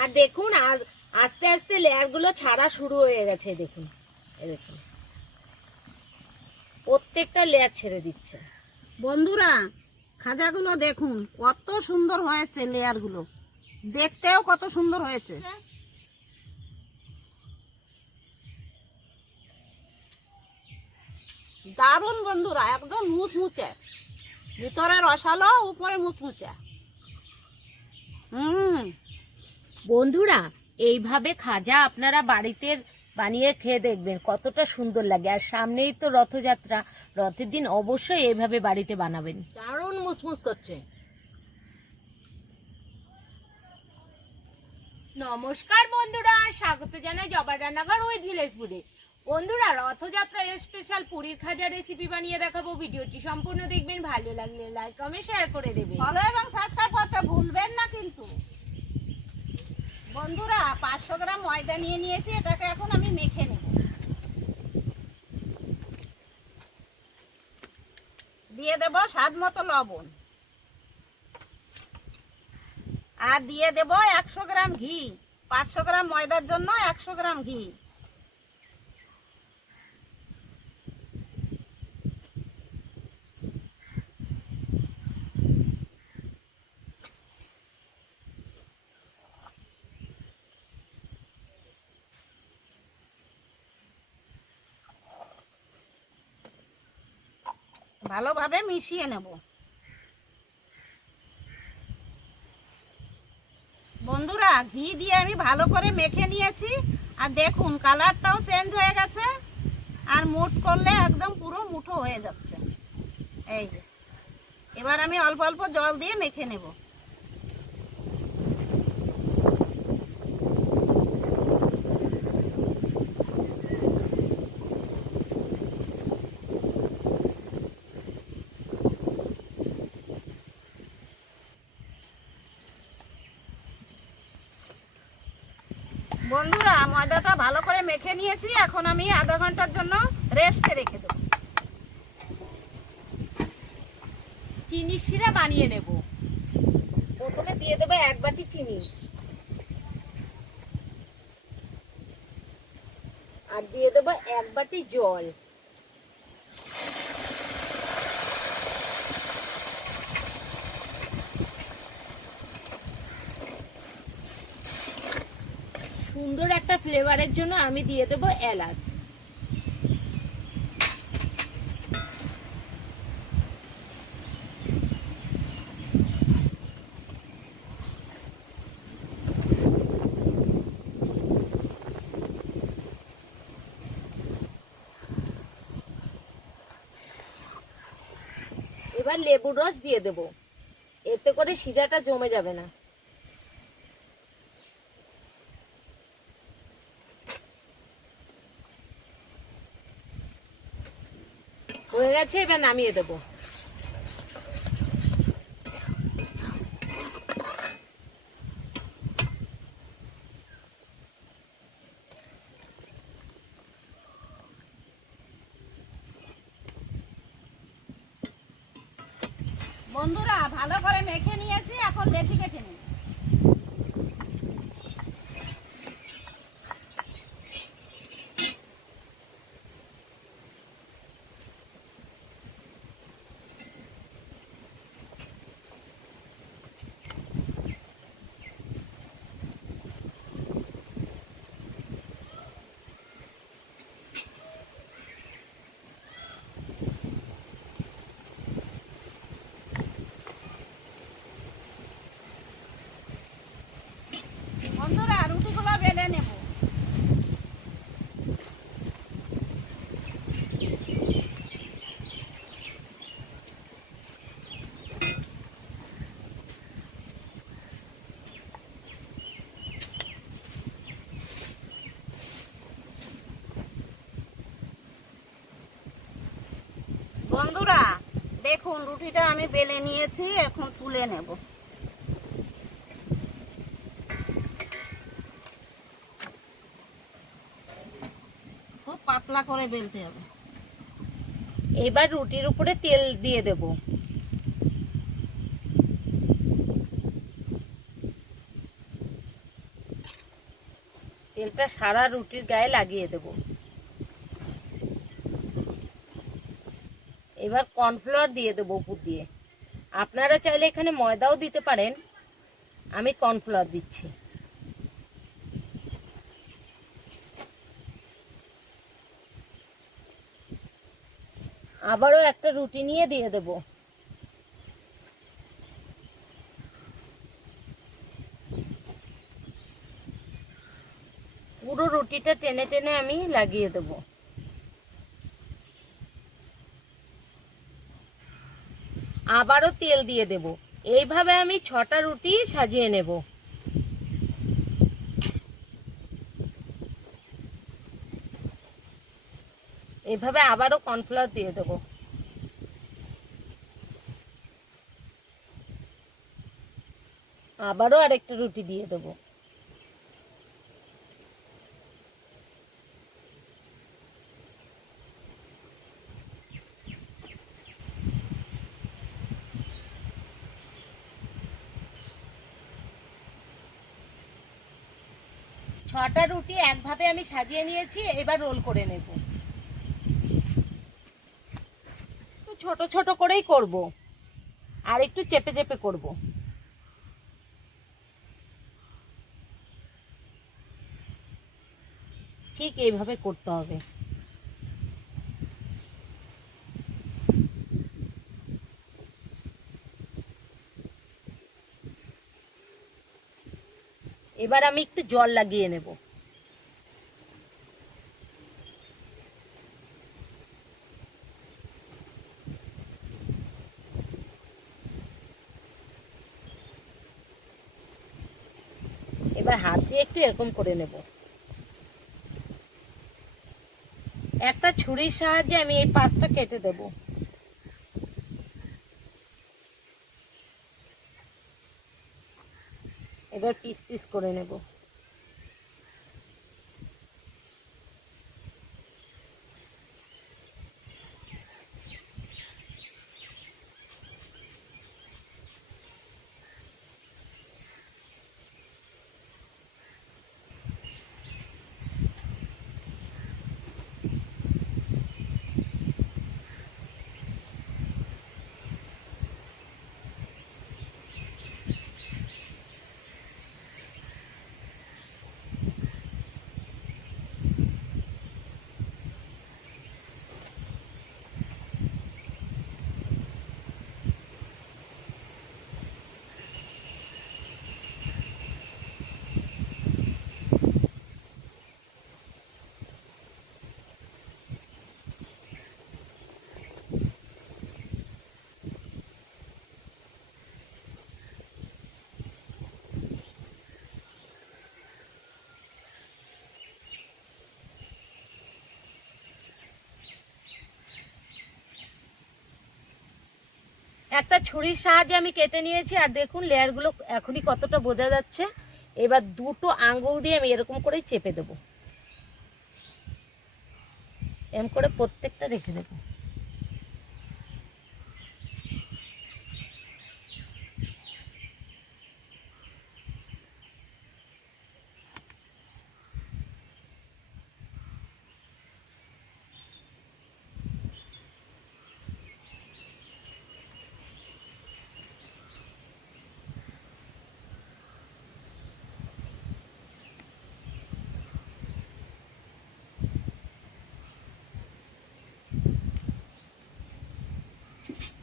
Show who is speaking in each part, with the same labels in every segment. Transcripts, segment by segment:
Speaker 1: আর দেখুন আস্তে আস্তে লেয়ারগুলো ছাড়া শুরু হয়ে গেছে, দেখুন। দেখুন। প্রত্যেকটা লেয়ার ছেড়ে দিচ্ছে।
Speaker 2: বন্ধুরা, খাজাগুলো দেখুন, কত সুন্দর হয়েছে লেয়ারগুলো দেখতেও কত সুন্দর হয়েছে। দারুণ বন্ধুরা, একদম মুচমুচে। ভিতরে রসালো, উপরে মুচমুচে। হুম।
Speaker 1: বন্ধুরা এইভাবে খাজা আপনারা বাড়িতে বানিয়ে খেয়ে দেখবেন কতটা সুন্দর লাগে। আর সামনেই তো রথযাত্রা রথের দিন অবশ্যই এইভাবে বাড়িতে বানাবেন। দারুণ মুসমুস করছে। নমস্কার বন্ধুরা স্বাগত জানাই জবার রান্নাঘর উইথ ভিলেজ ফুডে বন্ধুরা রথযাত্রা স্পেশাল পুরীর খাজা রেসিপি বানিয়ে দেখাবো। ভিডিওটি সম্পূর্ণ দেখবেন ভালো লাগলে লাইক কমেন্ট শেয়ার করে দেবেন
Speaker 2: ফলো এবং সাবস্ক্রাইব করতে ভুলবেন না কিন্তু বন্ধুরা পাঁচশো ময়দা নিয়ে নিয়েছি, এটাকে এখন আমি মেখে নেব। দিয়ে দেব স্বাদ মতো লবণ। আর দিয়ে দেব একশো গ্রাম ঘি, পাঁচশো গ্রাম ময়দার জন্য একশো গ্রাম ঘি। ভালোভাবে মিশিয়ে নেব। বন্ধুরা, ঘি দিয়ে আমি ভালো করে মেখে নিয়েছি। আর দেখুন, কালারটাও চেঞ্জ হয়ে গেছে। আর মুঠ করলে একদম পুরো মুঠো হয়ে যাচ্ছে। এই যে, এবার আমি অল্প অল্প জল দিয়ে মেখে নেব বন্ধুরা ময়দাটা ভালো করে মেখে নিয়েছি, এখন আমি আধা ঘণ্টার জন্য রেস্টে রেখে দেব।
Speaker 1: চিনি শিরা বানিয়ে নেব। প্রথমে দিয়ে দেবো এক বাটি চিনি। আর দিয়ে দেবো এক বাটি জল সুন্দর একটা ফ্লেভারের জন্য আমি দিয়ে দেবো এলাচ। এবার লেবুর রস দিয়ে দেবো। এতে করে শিরাটা জমে যাবে না। হয়ে গেছে এবার নামিয়ে দেব
Speaker 2: বন্ধুরা ভালো করে মেখে নিয়েছি এখন লেচি কেটে নিই বন্ধুরা রুটিগুলো বেলে নেব বন্ধুরা দেখুন রুটিটা আমি বেলে নিয়েছি, এখন তুলে নেব। খুব পাতলা করে বেলতে হবে।
Speaker 1: এবার রুটির উপরে তেল দিয়ে দেব। তেলটা সারা রুটির গায়ে লাগিয়ে দেব। এবার কর্নফ্লাওয়ার দিয়ে দেবো উপর দিয়ে। আপনারা চাইলে এখানে ময়দাও দিতে পারেন। আমি কর্নফ্লাওয়ার দিচ্ছি। আবারও একটা রুটি নিয়ে দিয়ে দেব। পুরো রুটিটা টেনে টেনে আমি লাগিয়ে দেব। আবারও তেল দিয়ে দেব। এইভাবে আমি ছটা রুটি সাজিয়ে নেব। এভাবে আবারও কর্নফ্লাওয়ার দিয়ে দেবো। আবারও আরেকটা রুটি দিয়ে দেবো। ছটা রুটি একভাবে আমি সাজিয়ে নিয়েছি, এবার রোল করে নেব। ছোট ছোট করেই করব, আর একটু চেপে চেপে করব। ঠিক এইভাবে করতে হবে। এবার আমি একটু জল লাগিয়ে নেব। এবার হাত দিয়ে একটু এরকম করে নেব। একটা ছুরির সাহায্যে আমি এই পাঁচটা কেটে দেব। করে নেব। একটা ছুরির সাহায্যে আমি কেটে নিয়েছি, আর দেখুন লেয়ারগুলো এখনই কতটা বোঝা যাচ্ছে। এবার দুটো আঙ্গুল দিয়ে আমি এরকম করেই চেপে দেবো। এম করে প্রত্যেকটা রেখে দেব।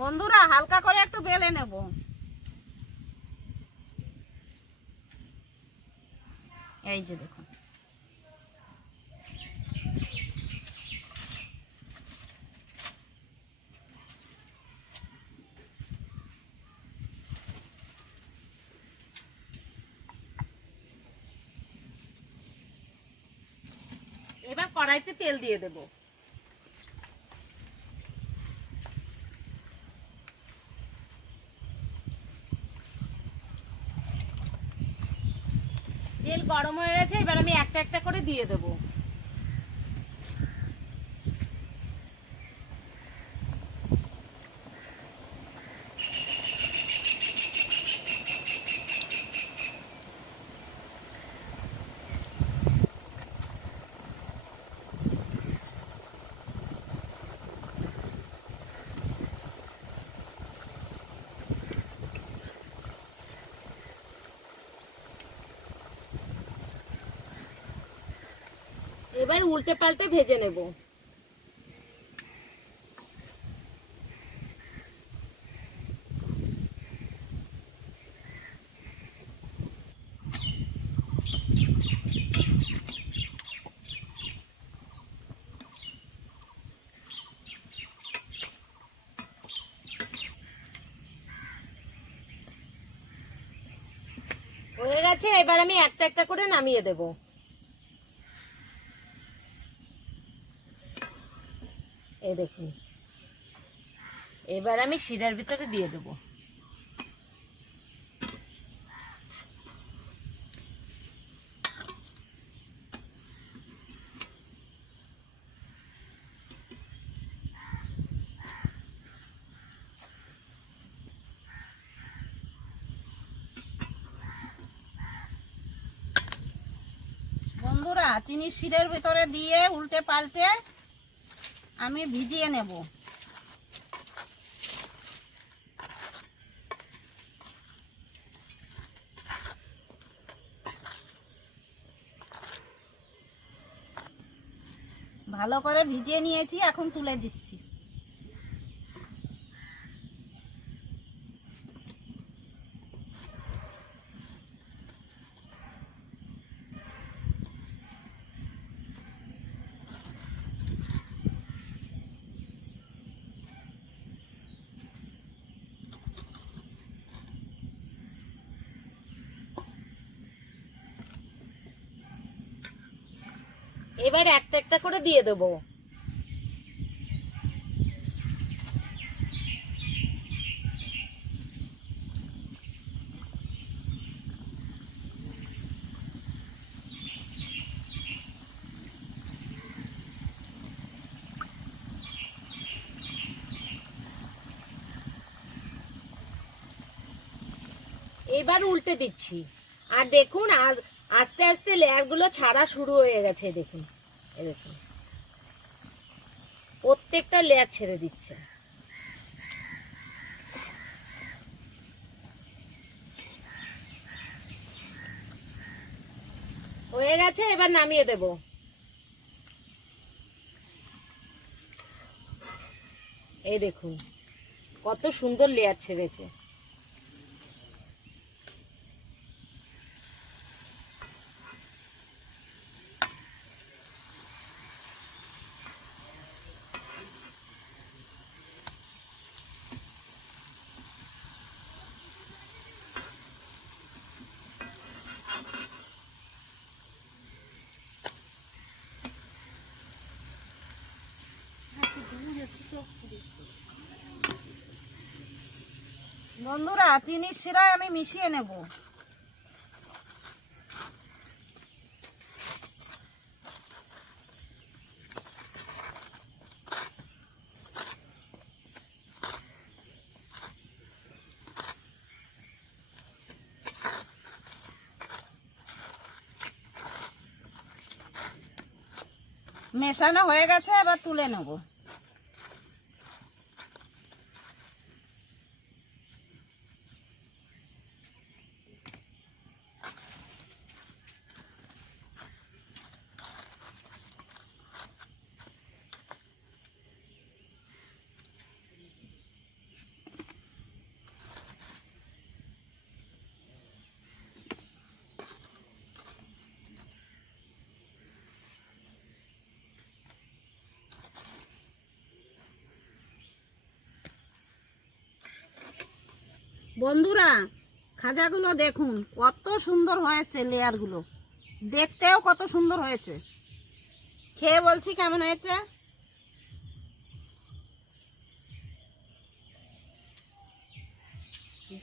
Speaker 2: বন্ধুরা হালকা করে একটু বেলে নেব। এই যে দেখুন।
Speaker 1: এবার কড়াইতে তেল দিয়ে দেব। তেল গরম হয়ে গেছে এবার আমি একটা একটা করে দিয়ে দেবো। এবার উল্টে পাল্টে ভেজে নেব। হয়ে গেছে এবার আমি একটা একটা করে নামিয়ে দেব। এই দেখুন। এবার আমি শিরার ভিতরে দিয়ে দেব।
Speaker 2: বন্ধুরা, চিনি শিরের ভিতরে দিয়ে উল্টে পাল্টে আমি ভিজিয়ে নেব। ভালো করে ভিজিয়ে নিয়েছি এখন তুলে দিচ্ছি।
Speaker 1: এবার একটা একটা করে দিয়ে দেব। এবার উল্টে দিচ্ছি। আর দেখুন আস্তে আস্তে লেয়ারগুলো ছাড়া শুরু হয়ে গেছে, দেখুন। দেখুন প্রত্যেকটা লেয়ার ছেড়ে দিচ্ছে। হয়ে গেছে, এবার নামিয়ে দেব। এই দেখুন, কত সুন্দর লেয়ার ছেড়েছে।
Speaker 2: বন্ধুরা চিনির শিরায় আমি মিশিয়ে নেব। মেশানো হয়ে গেছে এবার তুলে নেব। বন্ধুরা, খাজাগুলো দেখুন, কত সুন্দর হয়েছে লেয়ারগুলো। দেখতেও কত সুন্দর হয়েছে। খেয়ে বলছি কেমন হয়েছে?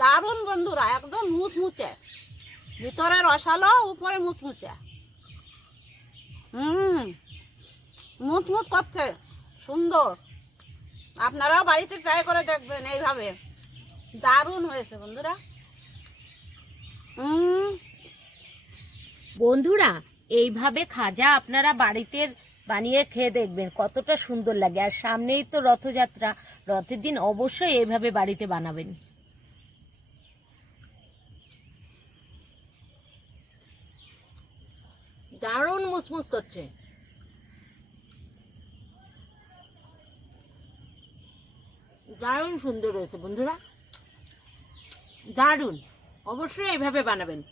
Speaker 2: দারুণ বন্ধুরা, একদম মুচমুচে। ভিতরে রসালো, উপরে মুচমুচে। হুম, মুচমুচ করছে, সুন্দর। আপনারাও বাড়িতে ট্রাই করে দেখবেন এইভাবে। দারুণ হয়েছে বন্ধুরা।
Speaker 1: বন্ধুরা, এইভাবে খাজা আপনারা বাড়িতে বানিয়ে খেয়ে দেখবেন, কতটা সুন্দর লাগে। আর সামনেই তো রথযাত্রা, রথের দিন অবশ্যই এইভাবে বাড়িতে বানাবেন। দারুণ মুসমুস করছে। দারুণ সুন্দর হয়েছে বন্ধুরা। দারুণ। অবশ্যই এইভাবে বানাবেন।